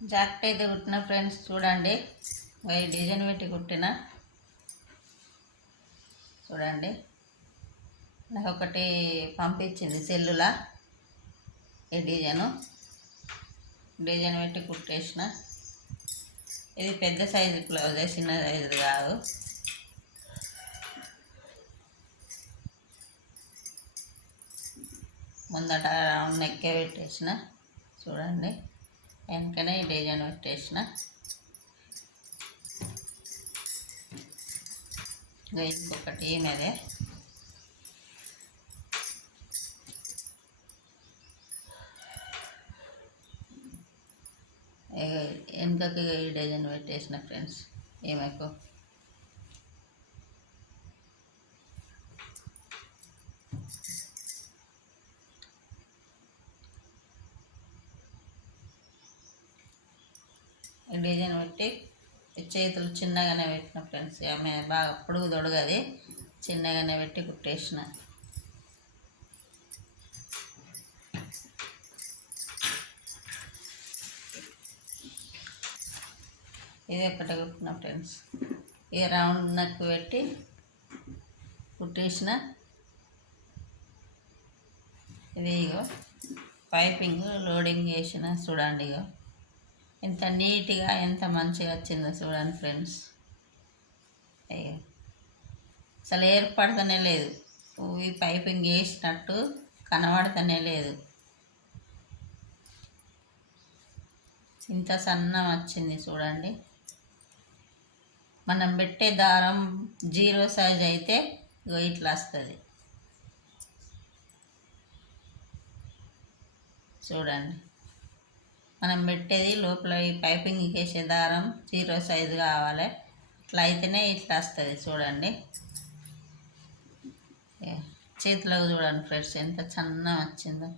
Jacket అయితే కుట్టిన friends, చూడండి. ఈ డిజైన్ పెట్టి కుట్టిన, చూడండి. నాకు ఒకటి పంపించింది సెల్లులా, ఈ డిజైన్ పెట్టి కుట్టేసిన. ఇది పెద్ద సైజు బ్లౌజే, చిన్న సైజు కాదు. ముందట రౌండ్ నెక్కే పెట్టేసిన, చూడండి. వెనకనే ఈ డిజైన్ పెట్టేసిన. ఇంకొకటి మీదే వెనకకి ఈ డిజైన్ పెట్టేసిన ఫ్రెండ్స్. ఏమేకో ఈ డిజైన్ పెట్టి చేతులు చిన్నగానే పెట్టిన ఫ్రెండ్స్. ఆమె బాగా పొడుగు తొడగది, చిన్నగానే పెట్టి కుట్టేసిన. ఇది ఒకటి కుట్టిన ఫ్రెండ్స్. ఈ రౌండ్ నెక్ పెట్టి కుట్టేసిన. ఇది ఇగో పైపింగ్ లోడింగ్ చేసిన, చూడండి. ఇగో ఎంత నీట్గా, ఎంత మంచిగా వచ్చిందో చూడండి ఫ్రెండ్స్. అయ్యో అసలు ఏర్పడతనే లేదు, ఈ పైపింగ్ వేసినట్టు కనబడతనే లేదు. ఇంత సన్నం వచ్చింది చూడండి. మనం పెట్టే దారం 0 సైజ్ అయితే ఇగో ఇట్లా వస్తుంది, చూడండి. మనం పెట్టేది లోపల ఈ పైపింగ్ వేసే దారం 0 సైజు కావాలి, ఇట్లా అయితేనే ఇట్లా వస్తుంది, చూడండి. చేతిలోకి చూడండి ఫ్రెండ్స్, ఎంత సన్న వచ్చిందో.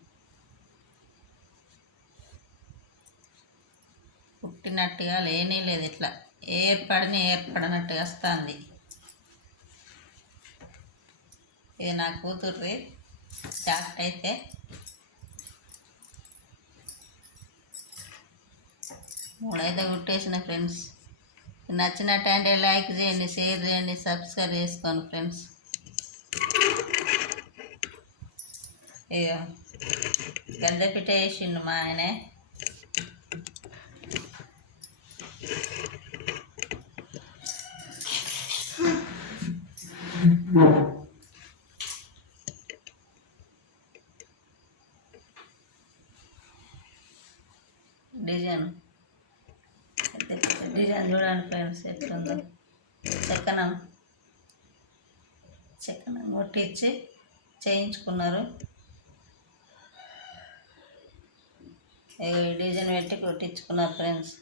కుట్టినట్టుగా లేనే లేదు, ఇట్లా ఏర్పడనట్టుగా వస్తుంది. ఇది నా కూతుర్ది జాకెట్ అయితే. మూడైతే కుట్టేసిన ఫ్రెండ్స్. నచ్చినట్టంటే లైక్ చేయండి, షేర్ చేయండి, సబ్స్క్రైబ్ చేసుకోండి ఫ్రెండ్స్. ఇక గద్దెపిట్ట వేసిండు మా ఆయనే. డిజైన్ చూడండి ఫ్రెండ్స్ ఎట్లుందో. చెక్కనం కొట్టించి చేయించుకున్నారు. ఈ డిజైన్ పెట్టి కొట్టించుకున్నారు ఫ్రెండ్స్.